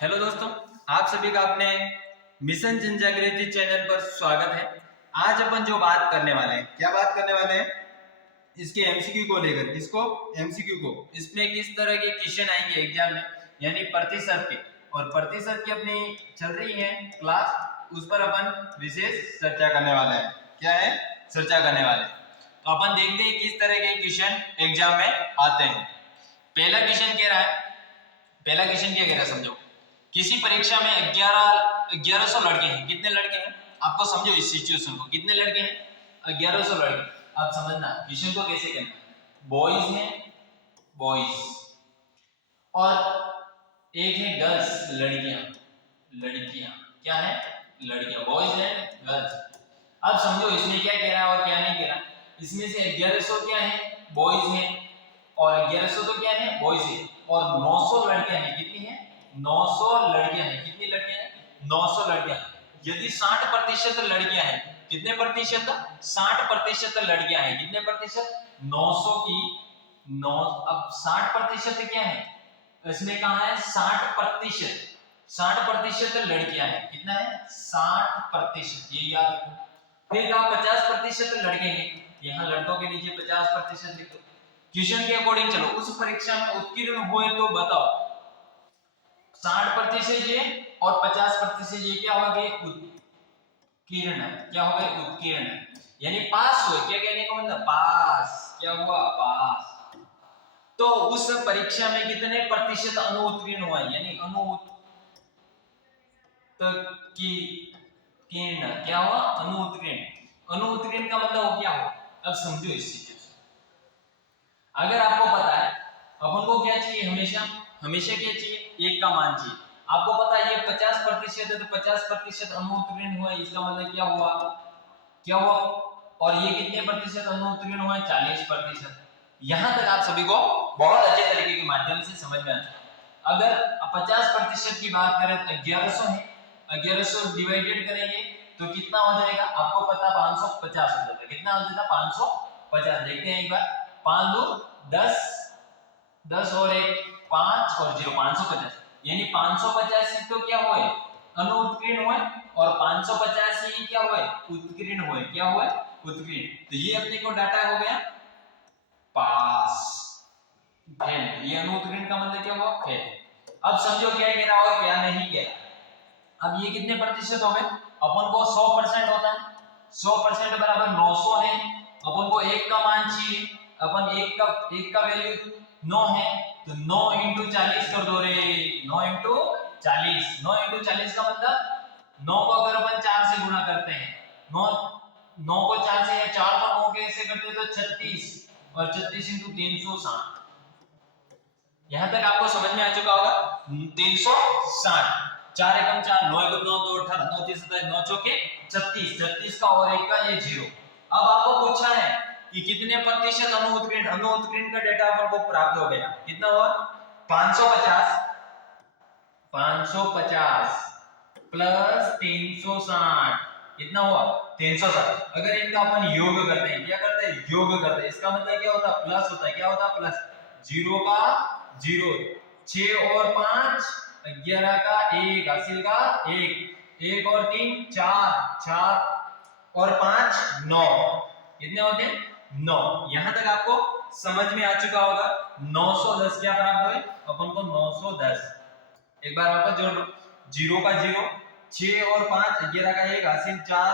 Hello दोस्तों, आप सभी का अपने मिशन जन जागृति चैनल पर स्वागत है। आज अपन जो बात करने वाले हैं, क्या बात करने वाले हैं, इसके एमसीक्यू को लेकर। इसको एमसीक्यू को इसमें किस तरह के क्वेश्चन आएंगे एग्जाम में, यानी प्रतिशत के, और प्रतिशत की अपनी चल रही है क्लास, उस पर अपन विशेष चर्चा करने वाले हैं। क्या है? चर्चा करने वाले हैं। तो अपन देखते हैं किस तरह के क्वेश्चन एग्जाम में आते हैं। पहला क्वेश्चन कह रहा है, पहला क्वेश्चन क्या कह रहा है समझो। किसी परीक्षा में 1100 लड़के हैं। कितने लड़के हैं? आपको समझो इस सिचुएशन को। कितने लड़के हैं? 1100 लड़के। आप समझना क्वेश्चन को कैसे करना। बॉयज हैं, बॉयज, और एक है गर्ल्स, लड़कियां, लड़कियां। क्या है? लड़कियां। बॉयज हैं, गर्ल्स। अब समझो इसमें क्या कह रहा है और क्या नहीं कह रहा। इसमें से 1100 क्या है? बॉयज हैं, और 1100 तो क्या है? बॉयज है, और 900 लड़कियां हैं। कितनी है? 900 लड़कियां हैं। कितनी लड़कियां हैं? 900 लड़कियां। यदि 60% लड़कियां हैं, कितने प्रतिशत? 60% लड़कियां हैं। कितने प्रतिशत? 900 की 9। अब 60% क्या है? इसमें कहा है 60%। 60% लड़कियां हैं। कितना है? 60%। ये याद रखो। फिर कहा 50% लड़के हैं। यहाँ लड़कों के नीचे 50% लिख दो। क्वेश्चन के अकॉर्डिंग चलो। उस परीक्षा में उत्तीर्ण हुए तो बताओ। 60% ये और 50% ये क्या हो गए? उत्कीर्ण। क्या हो गए? उत्कीर्ण, यानी पास हुए। क्या कहने का मतलब? पास। क्या हुआ? पास। तो उस परीक्षा में कितने प्रतिशत अनुत्तीर्ण हुआ, यानी अनुत्कीर्ण। क्या हुआ? अनुत्तीर्ण। अनुत्तीर्ण का मतलब क्या हुआ? अब समझो इस सिचुएशन। अगर आपको पता है अपन को क्या चाहिए, हमेशा हमेशा क्या चाहिए? एक का मान चाहिए। आपको पता है ये 50% है, तो 50% अनुत्तीर्ण हुआ, इसका मतलब क्या हुआ? क्या हुआ? और ये कितने प्रतिशत अनुत्तीर्ण हुआ? 40%। यहां तक आप सभी को बहुत अच्छे तरीके के माध्यम से समझ में आ जाए। अगर 50% की बात करें तो 1100 है, 1100 डिवाइडेड करेंगे तो कितना हो जाएगा? आपको पता 550 हो जाता है। कितना हो जाता? 550। देखते हैं एक बार। 5 2 10, 10 और 1 5 और 0 550, यानी 585 तो क्या हुए? अनुत्तीर्ण हुए, और 585 क्या हुए? उत्तीर्ण हुए। क्या हुए? उत्तीर्ण। तो ये अपने को डाटा हो गया पास, फेल। ये अनुत्तीर्ण का मतलब क्या हुआ? फेल। अब समझो क्या कह रहा और क्या नहीं कह रहा। अब ये कितने प्रतिशत हो गए? अपन को 100% होता है। 100% बराबर 900 है। अपन को एक का मान चाहिए। अपन एक का वैल्यू 9 है, तो 9 इंटू 40 कर दो रे। 9 इंटू 40। 9 इंटू 40 का मतलब 9 को अगर अपन 4 से गुणा करते हैं, 9 9 को 4 से, या 4 को 9 कैसे करते हैं, तो 36, और 36 इंटू 360। यहां तक आपको समझ में आ चुका होगा। 360। 4 एकम 4, 9 एकम 9, 2 18, 9 3 27, 9 चौके 36। 36 का और एक का ये 0। अब आपको पूछा है कि कितने प्रतिशत अनुत्तीर्ण। अनुत्तीर्ण का डेटा अपन को प्राप्त हो गया। कितना हुआ? 550 प्लस 360। कितना हुआ? 360। अगर इनका अपन योग करते हैं, क्या करते हैं? योग करते हैं। इसका मतलब क्या होता है? प्लस होता है। क्या होता है? प्लस। 0 का 0, 6 और 5 11 का 1, हासिल का 1, 1 और 3 4, 4 और 5 9। कितने होते हैं? 9। यहां तक आपको समझ में आ चुका होगा। 910 क्या प्राप्त हुए अपन को? 910। एक बार वापस जोड़ लो। 0 का 0, 6 और 5 11 का 1, हासिल 4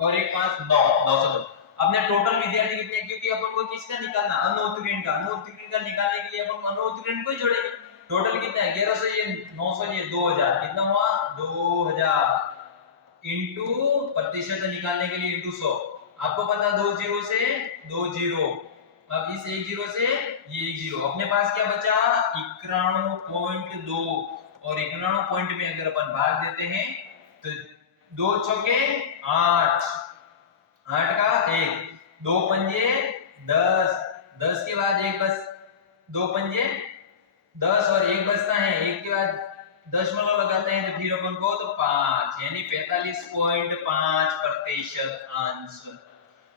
और 1 5 9, 910। अपने टोटल विद्यार्थी कितने हैं? क्योंकि अपन को किसका निकालना? अनुत्तीर्ण का। अनुत्तीर्ण का निकालने के लिए अपन अनुत्तीर्ण को ही जोड़ेंगे। टोटल कितना है? 1100 ये 900 ये 2000। कितना हुआ? 2000 इंटू प्रतिशत निकालने के लिए इंटू 100। आपको पता 2 0 से 2 0। अब इस 1 0 से ये 1 0। अपने पास क्या बचा? 91.2, और 91 पॉइंट में अगर अपन भाग देते हैं तो 2 चौके 8, 8 का 1, 2 पंजे 10, 10 के बाद 1 बस, 2 पंजे 10 और 1 बचता है। 1 के बाद दशमलव लगाते हैं तो फिर अपन को तो 5, यानी 45.5% आंसर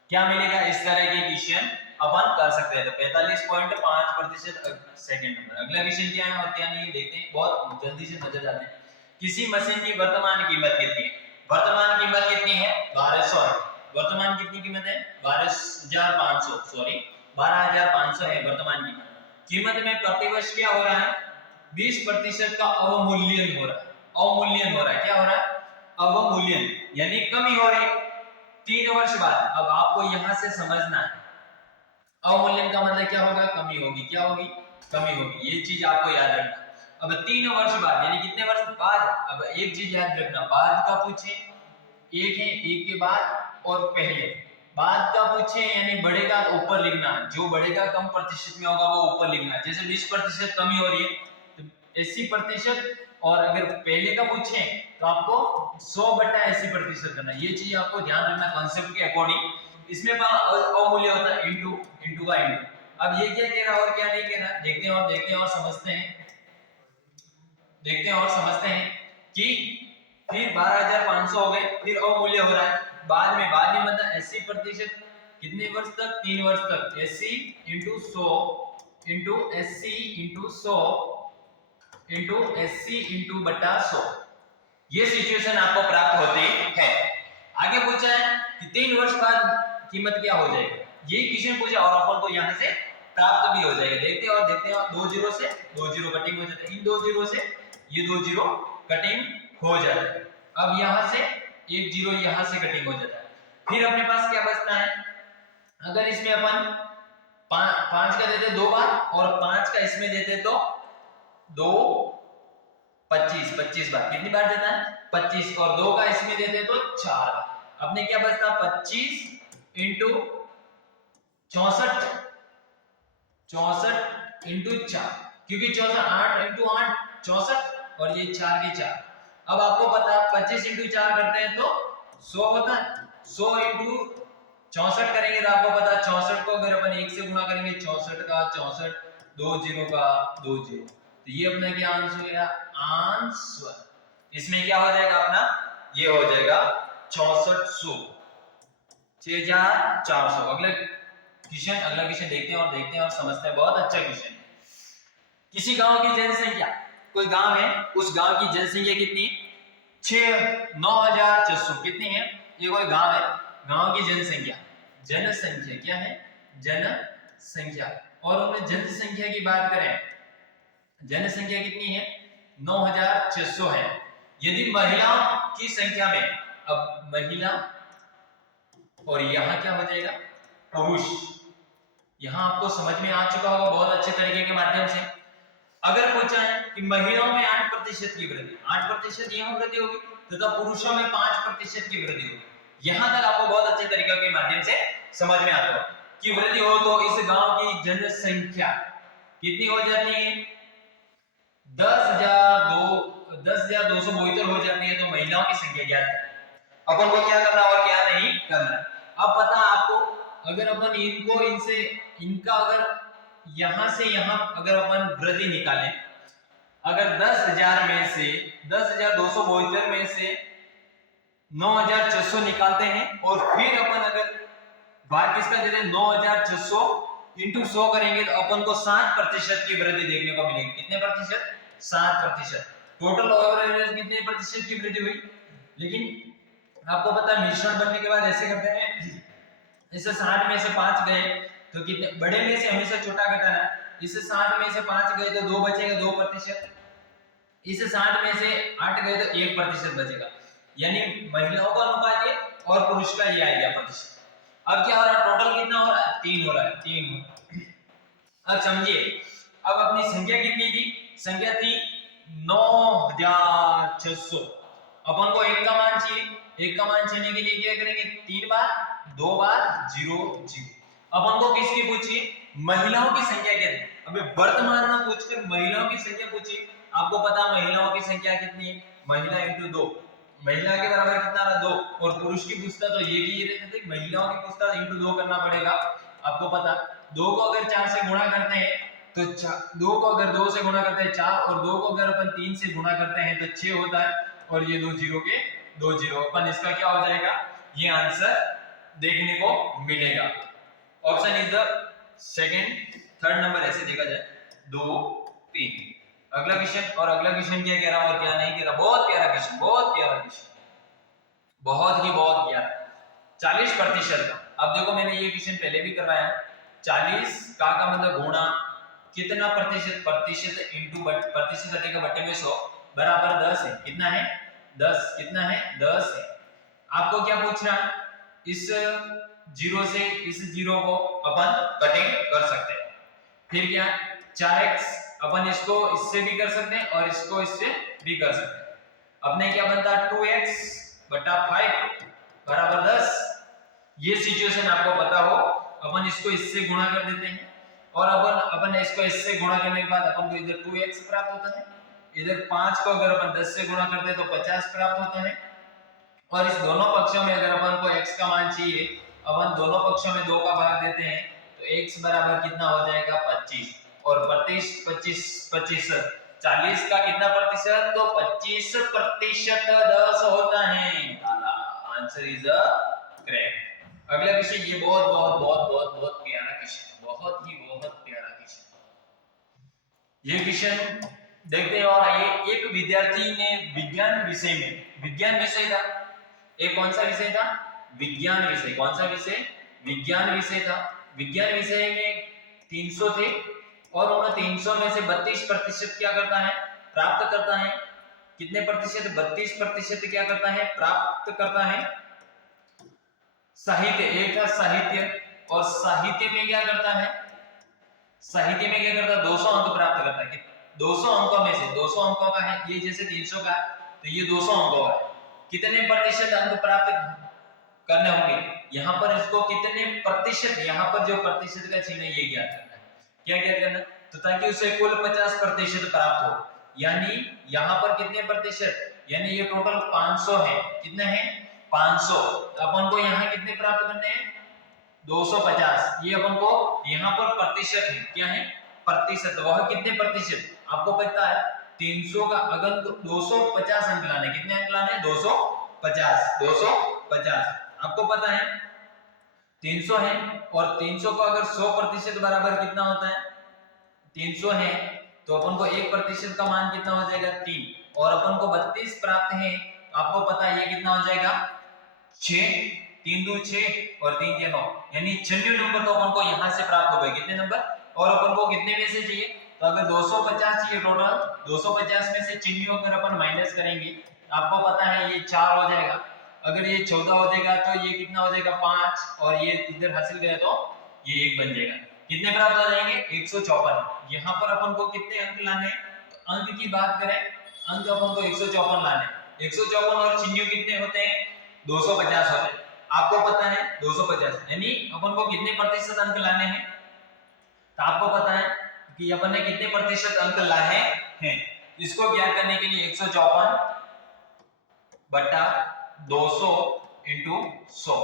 क्या मिलेगा। इस तरह के क्वेश्चन अपन कर सकते हैं। तो 45.5% सेकंड नंबर। अगला क्वेश्चन क्या है और क्या नहीं देखते हैं, बहुत जल्दी से नजर जाते हैं। किसी मशीन की वर्तमान कीमत कितनी है? वर्तमान कीमत कितनी है? 1200 है। वर्तमान कितनी कीमत है? 12,500 सॉरी 12,500 है वर्तमान कीमत। कीमत में प्रतिवर्ष क्या हो रहा है? 20% का अवमूल्यन हो रहा है। अवमूल्यन हो रहा है। क्या हो रहा है? अवमूल्यन, यानी कमी हो रही है 3 वर्ष बाद। अब आपको यहां से समझना है अवमूल्यन का मतलब क्या होगा? कमी होगी। क्या होगी? कमी होगी। ये चीज आपको याद रखना। अब 3 वर्ष बाद यानी कितने वर्ष बाद? अब एक चीज याद रखना, बाद का पूछे एक है, एक के बाद और पहले। बाद का पूछे यानी बढ़ेगा तो ऊपर लिखना, जो बढ़ेगा कम प्रतिशत में होगा वो ऊपर लिखना। जैसे 20% कमी हो रही है तो 80%, और अगर पहले का पूछे तो आपको 100/80% करना। ये चीज आपको ध्यान रखना कॉन्सेप्ट के अकॉर्डिंग। इसमें अवमूल्य होता है इंटू का इंटू। अब ये क्या कह रहा है और क्या नहीं कह रहा, देखते हैं और समझते हैं। देखते हैं और समझते हैं कि फिर 12,500 हो गए, फिर अवमूल्य हो रहा है बाद में मतलब 80% कितने वर्ष तक? 3 वर्ष तक। 80 into 100 into 80 into 100 into 80 into बटा 100। ये सिचुएशन आपको प्राप्त होती है। आगे पूछा है कि 3 वर्ष बाद कीमत क्या हो जाएगी। ये क्वेश्चन पूछा और अपन को यहाँ से प्राप्त भी हो जाएगा। देखते हैं और 2 जीरो से 2 जीरो कटिंग हो जाता है। इन 2 जीरो से ये 2 जीरो कटिंग हो जाता है। अब यहाँ से 1 जीरो यहाँ से कटिंग हो जाता है। फिर अपने पास क्या बचता है? अगर इसमें अपन 5 का देते 2 बार और 5 का इसमें देते तो 2 25 बार। कितनी बार देता है? 25, और 2 का इसमें देते तो 4 बार। अपने क्या बचता? 25 इंटू 64 इंटू 4, क्योंकि 64 8 इंटू 8 64 और ये 4 के 4। अब आपको पता 25 इंटू 4 करते हैं तो 100 होता है। 100 इंटू 64 करेंगे तो आपको पता 64 को अगर अपन 1 से गुणा करेंगे 64 का 64, 2 जीरो का 2 जीरो, तो ये अपना क्या आंसर हो गया? आंसर। इसमें क्या हो जाएगा अपना? ये हो जाएगा 6400 6400। अगला क्वेश्चन देखते हैं और समझते हैं। बहुत अच्छा क्वेश्चन। किसी गांव की जनसंख्या, कोई गांव है, उस गांव की जनसंख्या कितनी? 9,600। कितनी है? ये कोई गांव है, गांव की जनसंख्या क्या है? जनसंख्या। और उन्हें जनसंख्या की बात करें, जनसंख्या कितनी है? 9,600 है। यदि महिलाओं की संख्या में, अब महिला और यहां क्या हो जाएगा? पुरुष। यहां आपको समझ में आ चुका होगा बहुत अच्छे तरीके के माध्यम से। अगर पूछा है कि महिलाओं में 8% की वृद्धि, 8% यहां वृद्धि होगी तथा पुरुषों में 5% की वृद्धि होगी। यहां तक आपको बहुत अच्छे तरीके के माध्यम से समझ में आता है कि वृद्धि हो तो इस गांव की जनसंख्या कितनी हो जाती है? 10,272 हो जाती है। तो महिलाओं की संख्या ज्ञात करें। अपन को क्या करना और क्या नहीं करना। अब पता आपको, अगर अपन इनको इनसे इनका अगर यहां से यहां अगर अपन वृद्धि निकालें, अगर 10,000 में से 10,272 में से 9,600 निकालते हैं और फिर अपन अगर भाग किसका देते हैं 9,600 इंटू 100 करेंगे तो अपन को 7% की वृद्धि देखने को मिलेगी। कितने प्रतिशत? 7%। टोटल ओवरऑल कितने प्रतिशत की वृद्धि हुई? लेकिन आपको पता है मिश्रण बनने के बाद ऐसे करते हैं, इससे 60 में से 5 गए तो कितने? बड़े में से हमेशा छोटा घटाना है। इससे 60 में से 5 गए तो 2 बचेगा, 2%। इससे 60 में से 8 गए तो 1% बचेगा। यानी महिलाओं का अनुपात ये और पुरुष का ये आ गया प्रतिशत। अब क्या हो रहा है? टोटल कितना हो रहा है? 3 हो रहा है। 3। अब समझिए, अब अपनी संख्या कितनी थी? संख्या थी 9,600। अपन को 1 का मान चाहिए। 1 का मान चाहिए के लिए क्या करेंगे? 3 बार 2 बार 0 0। अपन को किसकी पूछिए? महिलाओं की संख्या क्या थी? अबे वर्तमान में पूछकर महिलाओं की संख्या पूछिए। आपको पता महिलाओं की संख्या कितनी है? महिला इंटू 2, महिला के बराबर कितना रहा? 2। और पुरुष की पूछता तो ये भी रहते थे, महिलाओं की पूछता इंटू 2 करना पड़ेगा। आपको पता 2 को अगर 4 से गुणा करते हैं तो 2 को अगर 2 से गुणा करते हैं 4, और 2 को अगर अपन 3 से गुणा करते हैं तो 6 होता है। और ये 2 जीरो के 2 जीरो, अपन इसका क्या हो जाएगा? ये आंसर देखने को मिलेगा। Option is the second, third number ऐसे देखा जाए 2 3। अगला क्वेश्चन, और अगला क्वेश्चन क्या कह रहा हूं और क्या नहीं कह रहा, बहुत प्यारा क्वेश्चन, बहुत प्यारा क्वेश्चन, बहुत ही बहुत प्यारा। 40% का, अब देखो मैंने ये क्वेश्चन पहले भी करवाया है। 40 का मतलब गुणा कितना प्रतिशत, प्रतिशत इंटू प्रतिशत हटेगा बट्टे में 100 बराबर 10 है। कितना है 10, कितना है 10 है। आपको क्या पूछ रहा है, इस जीरो से इस जीरो को अपन कटिंग कर सकते हैं। फिर क्या 4x अपन इसको इससे भी कर सकते हैं और इसको इससे भी कर सकते हैं। अपने क्या बनता है 2x बटा 5 बराबर 10। ये सिचुएशन आपको पता हो, अपन इसको इससे गुणा कर देते हैं और अपन इसको इससे गुणा करने के बाद अपन को इधर 2x प्राप्त होता है, इधर 5 को अगर अपन 10 से गुणा करते हैं तो 50 प्राप्त होता है। और इस दोनों पक्षों में अगर अपन को x का मान चाहिए, अपन दोनों पक्षों में 2 का भाग देते हैं तो x बराबर कितना हो जाएगा 25। और 25 40 का कितना प्रतिशत, तो 25% 10 होता है। Answer is correct. अगला क्वेश्चन, ये बहुत बहुत बहुत बहुत बहुत प्यारा क्वेश्चन, बहुत ही बहुत प्यारा क्वेश्चन। ये क्वेश्चन देखते हैं। और आइए, एक विद्यार्थी ने विज्ञान विषय में, विज्ञान विषय था, एक कौन सा विषय था, विज्ञान विषय, कौन सा विषय, विज्ञान विषय था। विज्ञान विषय में 300 थे और उन 300 में से 32% क्या करता है, प्राप्त करता है। कितने प्रतिशत, 32% क्या करता है, प्राप्त करता है साहित्य। एक था साहित्य, और साहित्य में क्या करता है, साहित्य में क्या करता है 200 अंक प्राप्त करता है। 200 अंकों में से 200 अंकों का है ये, जैसे 300 का तो ये 200 अंकों का है। कितने प्रतिशत अंक प्राप्त करने होंगे, यहाँ पर इसको कितने प्रतिशत, यहाँ पर जो प्रतिशत का चिन्ह है ये ज्ञात करना है। क्या ज्ञात करना, तो ताकि उसे कुल 50% प्राप्त हो। यानी यहाँ पर कितने प्रतिशत, यानी ये टोटल 500 है। कितने हैं 500, अपन को यहाँ कितने प्राप्त करने हैं 250। ये अपन को यहाँ पर प्रतिशत है, क्या है प्रतिशत, वह कितने प्रतिशत आपको पता है 300 का अगर 250 अंक लाने, कितने अंक लाने 250 आपको पता है 300 है। और 300 को अगर 100% बराबर कितना होता है 300 है, तो अपन को 1% का मान कितना हो जाएगा 3, और अपन को 32 प्राप्त है। आपको पता है ये कितना हो जाएगा 6, 3 2 6 और 3 9, यानी 96 नंबर तो अपन को यहाँ से प्राप्त हो गए। कितने नंबर, और अपन को कितने में से चाहिए, तो अगर 250 चाहिए टोटल, 250 में से 96 अगर अपन माइनस करेंगे, आपको पता है ये 4 हो जाएगा। अगर ये 14 हो जाएगा तो ये कितना हो जाएगा 5, और ये इधर हासिल करें तो ये 1 बन जाएगा। कितने प्राप्त हो जाएंगे 154। यहाँ पर अपन को कितने अंक लाने, तो अंक की बात करें, अंक अपन को 154 लाने। 154 और 96 कितने होते हैं 250 होते हैं। आपको पता है 250, यानी अपन को कितने प्रतिशत अंक लाने हैं, तो आपको पता है कि अपन ने कितने प्रतिशत अंक लाए हैं। इसको ज्ञात करने के लिए 154 बटा 200 इंटू 100,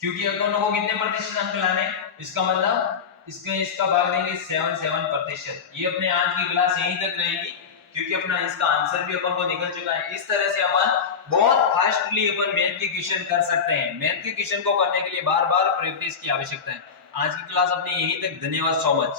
क्योंकि अपन को कितने प्रतिशत अंक लाने, इसका मतलब इसका भाग देंगे 77%। ये अपने आज की क्लास यहीं तक रहेगी, क्योंकि अपना इसका आंसर भी अपन को निकल चुका है। इस तरह से अपन बहुत फास्टली अपन मैथ के क्वेश्चन कर सकते हैं। मैथ के क्वेश्चन को करने के लिए बार बार प्रैक्टिस की आवश्यकता है। आज की क्लास अपनी यहीं तक, धन्यवाद सो मच।